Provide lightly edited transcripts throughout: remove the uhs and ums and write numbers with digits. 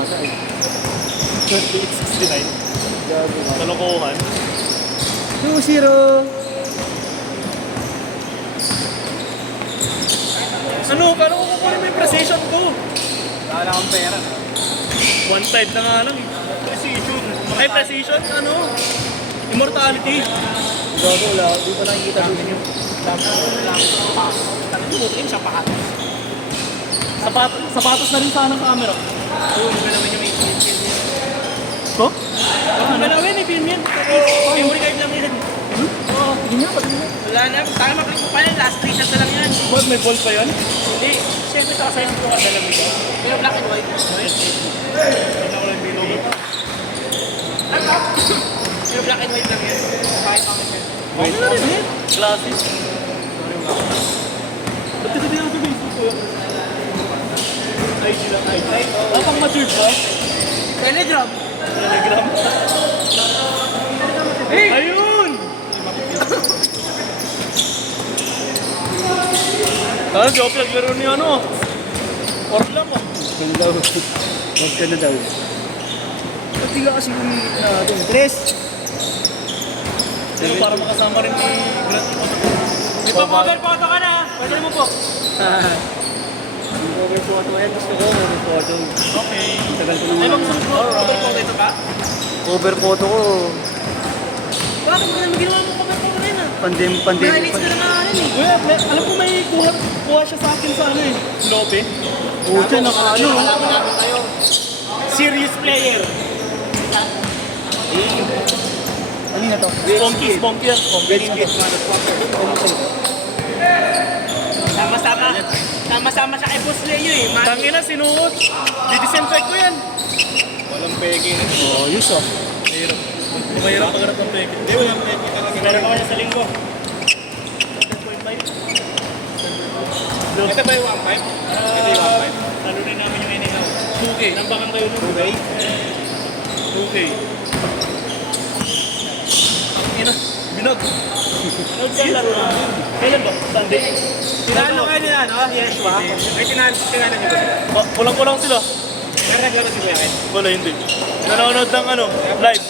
ata eh. 2869. Gago nga. Kalokohan. 2-0. Ano? Paano ko kukunin mo yung precision ko? Wala na akong pera. 1.5 na nga lang eh. Precision. Ay, precision? Ano? Immortality. Gago, wala. Di ba nakikita doon yun? Sapatos na rin sana ang camera. Oo, yung galawin niya may film yan. Ko? Yung galawin may film yan. Memory card lang yan. Oo, hindi nga. Wala na, tayo mag-click mo pa yan. Last 3 shots na lang yan. Ba't may ball pa yun? Hindi, siyempre sa kasayang ko kada lang ito. Pero black and white. Ano ko lang dito? Pero black and white lang yan. Kahit ako yan. Okay na rin eh. Classic. Ba't kasi din ako sa Facebook ko? IG lang, IG. Ah, pang matured ba? Telegram. Telegram. Hey! Ayun! Ano, joke lang laro ni ano? Or lang ah. Kung daw. Huwag ka na daw. Ba't di ka kasi kumikit na doon? 3. Pero para makasama rin ni Grant. Ito, cover photo ka na. Pwede mo po. Yung cover photo yan. Gusto ko cover photo. Okay. Tagal ko Ay, naman. magsunod mo. Cover photo ito ka? Cover photo ko. Bakit mo naman ginawa mo cover photo na yun ah? Pandemic. Highlights na lang nga rin eh. Kuya, alam ko may kuha siya sa akin sa ano eh. Lobe. Pucha, naka ano. Alaman namin kayo. Serious player. Ano na to? Spunky yan. Spunky. Sama-sama siya kay Boss Leo eh. Tangina, sinuot. Didisinfect ko yan. Walang peke. Oh, yus oh. Mahirap. Mahirap pagharap ng peke. Hindi, walang peke talaga. Meron ka ba sa linggo? Ito ba yung 1.5? Ito yung 1.5? Lalo rin namin yung anyhow. 2K. Nambakan kayo nun. 2K? 2K. Tangina. Binag. Nood ka laro namin. Kailan ba? Sunday. Tinalo kayo nila, no? Yeshua. Ay, tinalo nyo ba? Kulang-kulang sila. Meron naglaro si Kuya Ken. Wala, hindi. Nanonood ng ano, live.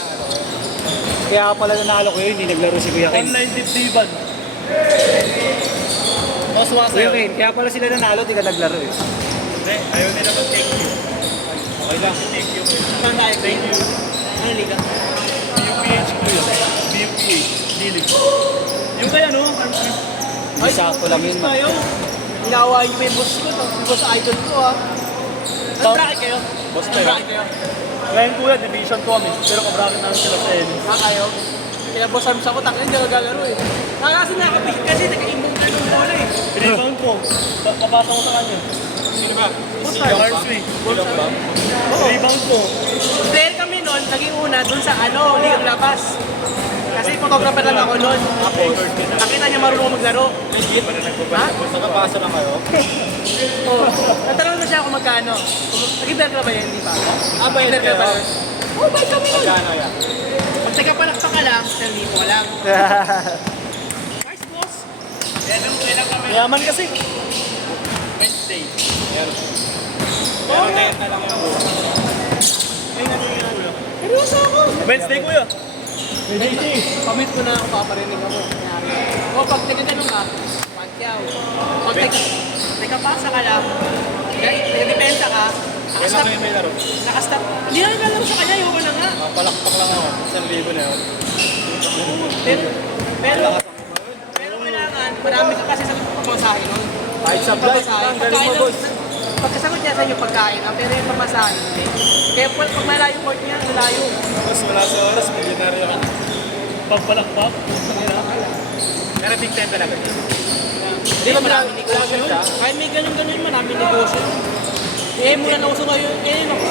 Kaya pala nanalo ko yun, hindi naglaro si Kuya Ken. Online dibdiban. O, Kuya sumasayaw. Ken, kaya pala sila nanalo, di ka naglaro eh. Hindi, ayaw nila mag-thank you. Okay lang. Thank you. Saan tayo? Thank you. Ano liga? BUPH ko yun. BUPH. Dilig. Yung kaya no? Ay, sakto lang yun. Tayo. Inawain ko yung boss ko. Yung boss idol ko ah. Anong bracket kayo? Boss Anong tayo. bracket kayo? Ngayon kuya, division ko kami. Pero kabracket namin sila sa Ennis. Kayo? Kaya boss arms ako, takin hindi ako gagalaro eh. Nakakasi nakapit kasi naka-imbong ka ng bola eh. Pinibang ko. Papasa ko sa kanya. Sino ba? Boss tayo. Armsway. Pinibang ko. Player kami noon, naging una dun sa ano, ligang labas. Kasi photographer lang ako noon. Nakita niya marunong maglaro. Ha? Nakapasa lang kayo? Oo. Natanong na siya kung magkano. Nag-iber ka ba yan, di ba? bayad Nag-iber ka ba? kayo? Oo, bayad kami noon. Magkano yan? Pag tagapalakpak ka lang, 1,000 ka lang. Nice, boss. Kailan kami? Yaman kasi. Wednesday. Pero net na lang yung Seryoso ako. Wednesday kuya. Pamit ko na ako, paparinig ako. O, pag nagkaganong ka, Pacquiao. Pag nagkapasa ka lang, nagdepensa ka, nakastop. may laro. Nakastop. Hindi na naglalaro sa kanya, yung na nga. Palakpak lang ako. 1,000 na yun. Pero kailangan, marami ka kasi sa pagmasahe nun. Kahit sa vlog lang, galing mo boss. Pagkasagot niya sa inyo pagkain, pero yung pamasahe, hindi. Kaya pag malayo court niya, malayo. Boss, wala sa oras, milyonaryo ka. Pagpalakpak. Pero big time talaga. Di ba Maraming negosyo yun. Kahit may ganun-ganun, maraming negosyo. Eh, mura na uso ngayon,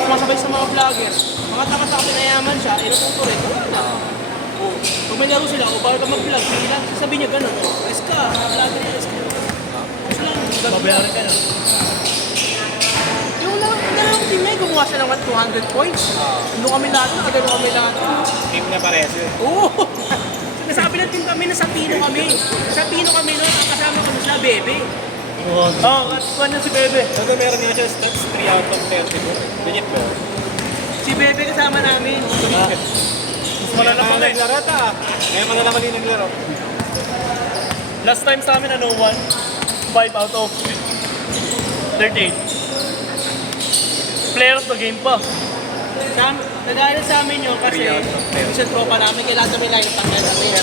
sumasabay sa mga vlogger. Mga takas ako pinayaman siya, inututo rin. Wala na. Oh, kung may laro sila, o bawal ka mag-vlog, sige lang, sabi niya ganun. Rest ka, vlogger yan, rest ka. Gusto lang, Mabayaran ka na. yung dalawang team na yun, gumawa siya ng 200 points. Doon kami lahat, nakagano kami lahat. Team na pares yun. Oo! Nasabi ng team kami, nasa Pino kami. Sa Pino kami noon, ang kasama kami sila, Bebe. Oo, at kanya si Bebe. Ito meron nga siya stats 3 out of 34. Digit ko. Si Bebe kasama namin. Mas malala pa eh. Naglaro ata. Ngayon mo na naman yung naglaro. Last time sa amin, 5 out of 38. Player of the game pa. Nagalit sa amin yun kasi sa tropa namin, kailangan kami line tanggal namin.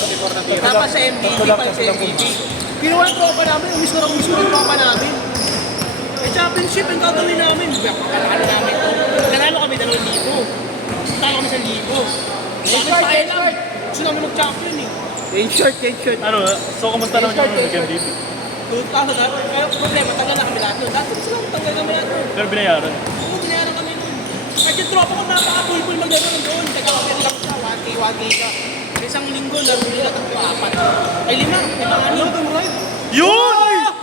Tapos sa MVP pa sa MVP. Kinuha ng tropa namin, umis ko ng tropa namin. Eh, championship ang gagawin namin. Ano namin to? Nanalo kami 2,000. Talo kami 1,000. Sabi sa kaya lang. Gusto namin mag-champion eh. Change shirt, change shirt. Ano, so kamusta naman yung nag-MVP? Kaso kaya problema, tagal na kami lahat nun. Dati gusto namin tagal kami lahat nun. Pero binayaran. Oo, binayaran kami nun. Kahit yung tropa ko napaka-bulbul maglaro nun doon. Teka, okay lang siya. 1K ka. Isang linggo, laro nila 4. Ay, 5. Yun!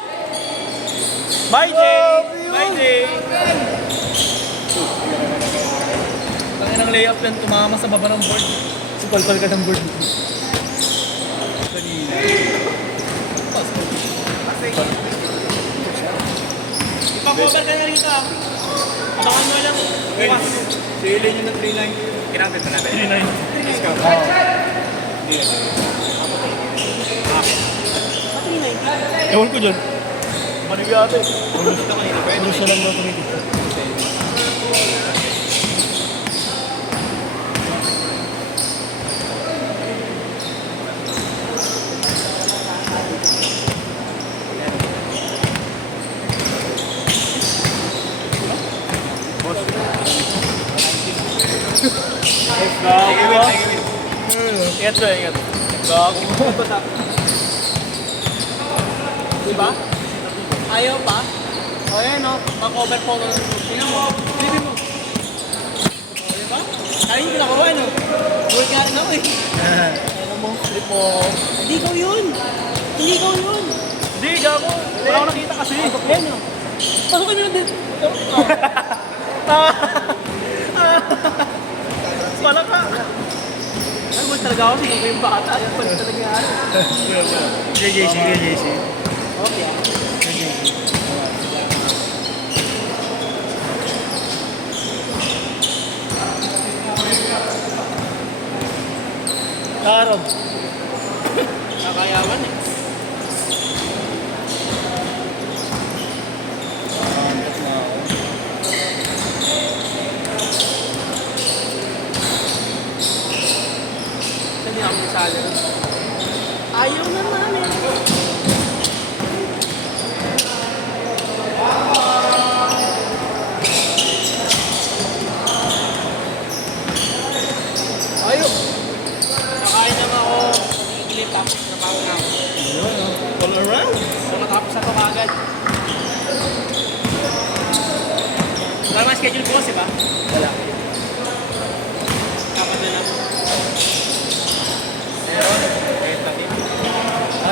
Bye, Jay! Bye, Jay! Tangin ng layup yan, tumama sa baba ng board. Sipal-pal ka ng board. Ipa-cover ka na rito ah. Abangan mo lang. Bukas. Sili nyo ng 3-9. Kinapit pa natin. 3-9. Ewan ko dyan. Manig ate. Puro siya lang mga tumitig. Gago ba? Ingat ko, ingat. Gago. Diba? Ayaw pa? O yan o. Pa-cover po ko. Tingnan mo. Silipin mo. O diba? Kaya yung pinakuha no. Work nga rin ako eh. Ano mo? Slip mo. Hindi ikaw yun. Hindi ikaw yun. Hindi, gago. Wala ko nakita kasi. Yan o. Pasukin nyo din. Pala ka. Ay, mo talaga ako. Sino ko yung bata. Ayaw pa rin talaga yan. JJC, JJC. Okay ah. Karo. Kakayawan eh. Hindi ako masali. Ayaw na namin. Ayaw. Kakain naman ako. Ikilip tapos nabaho na ako. All around. So matapos na ito kagad. Wala mga schedule bukas, diba? Wala. Dapat na lang.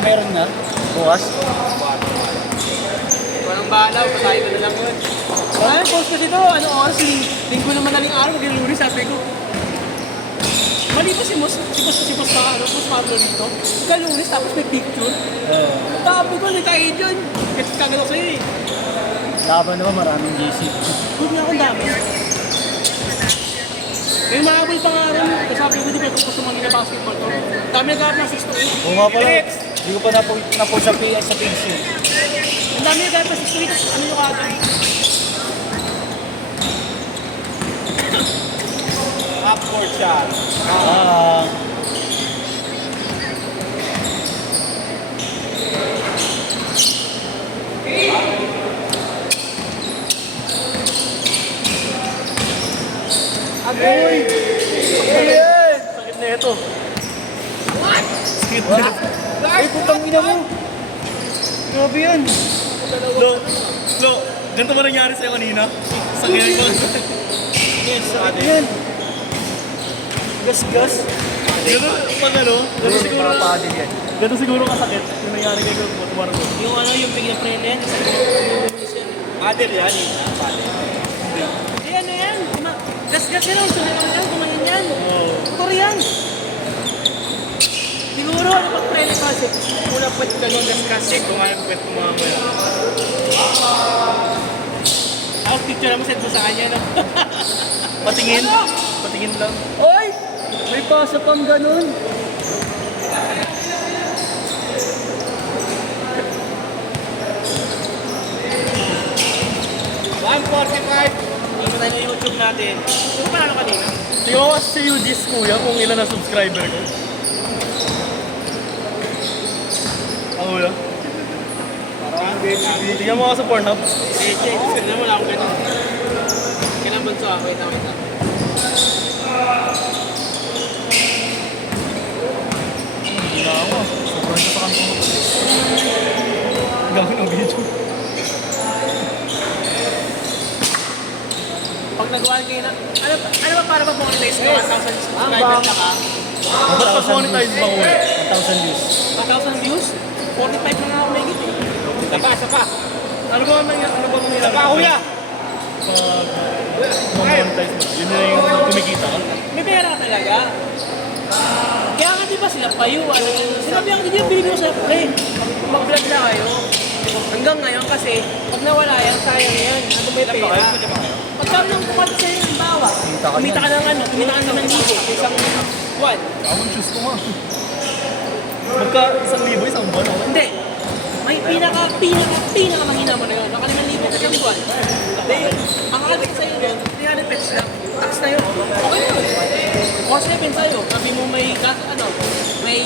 Meron na. Bukas. Walang bahala, patay ka na lang yun. Wala yung post kasi ito, ano oras, linggo na madaling araw, mag-iluri, sabi ko. Mali ba si Boss Pablo dito? Kalunis, tapos may picture. Sabi ko, nagkain dyan. Kasi kagalaw sa'yo eh. Laban naman maraming JC. Good nga akong dami. May mahabol pa nga rin. Kasi sabi ko, di ba kung gusto manila basketball to? Dami nag-aarap ng 6 to 8. Oo nga pala. Hindi ko pa na-post sa PS sa page yun. Ang dami nag-aarap ng 6 to 8. Ano yung kagawin? Half-court shot. Agoy! Sakit na ito. Sakit na ito. Ay, putang ina mo. Grabe yan. Lo, ganito ba nangyari sa'yo kanina? Sakit ko. Yes, Ano yan? Gas-gas. Ganito, pag ano, ganito siguro, Mga paddle yan. ganito siguro kasakit yung nangyari kay Kumaro ko. yung ano, yung biglang prenen. Paddle yan eh. Hindi, ano yan? Gas-gas yan, sunod naman yan, kumain yan. Motor yan. Siguro, ano pag prenen kasi, una pwede ka nung gas-gas. Kung ayaw pwede kumamaya. Tapos picture naman set mo sa kanya, no? Patingin. Patingin lang. Oy! May pasa pang ganun. Hindi mo tayo ng YouTube natin. Ano pa ano kanina? Tingnan mo kasi si UG's kuya kung ilan na subscriber ko. Ako ya. Tingnan mo ako sa Pornhub. Tignan mo lang ako ganun. Kailan bunso ako? Wait lang. Hindi na ako. Sobrang ito sa kanto mo. Gawin ng video. Pag nagawa kayo na, ano ba para mag-monetize ka? 1,000 subscribers na ka? Ba't pag-monetize ba ko? 1,000 views. 1,000 views? 45 na nga ako may gito. Sapa. Ano ba mangyayari? Saka kuya! Pag monetize mo, yun na yung kumikita ka? May pera ka talaga. Kaya nga di ba sila payuan? Sinabi ang hindi yung binigyan ko sa'yo, pre, mag-vlog na kayo. Hanggang ngayon kasi, pag nawala yan, sayang yan. Ano may pera? Pagkami nang kumata sa'yo ng bawa, kumita ka ng ano, kumita ka ng libo sa isang buwan. Ako choose ko nga. Magka 1,000 isang buwan ako. Hindi. May pinaka mahina mo na yun. Naka 5,000 ka sa buwan. Then, ang alit sa'yo yun, 300 pesos lang. Tax na yun. Okay na yun. 4,700 sa'yo. Sabi mo may, may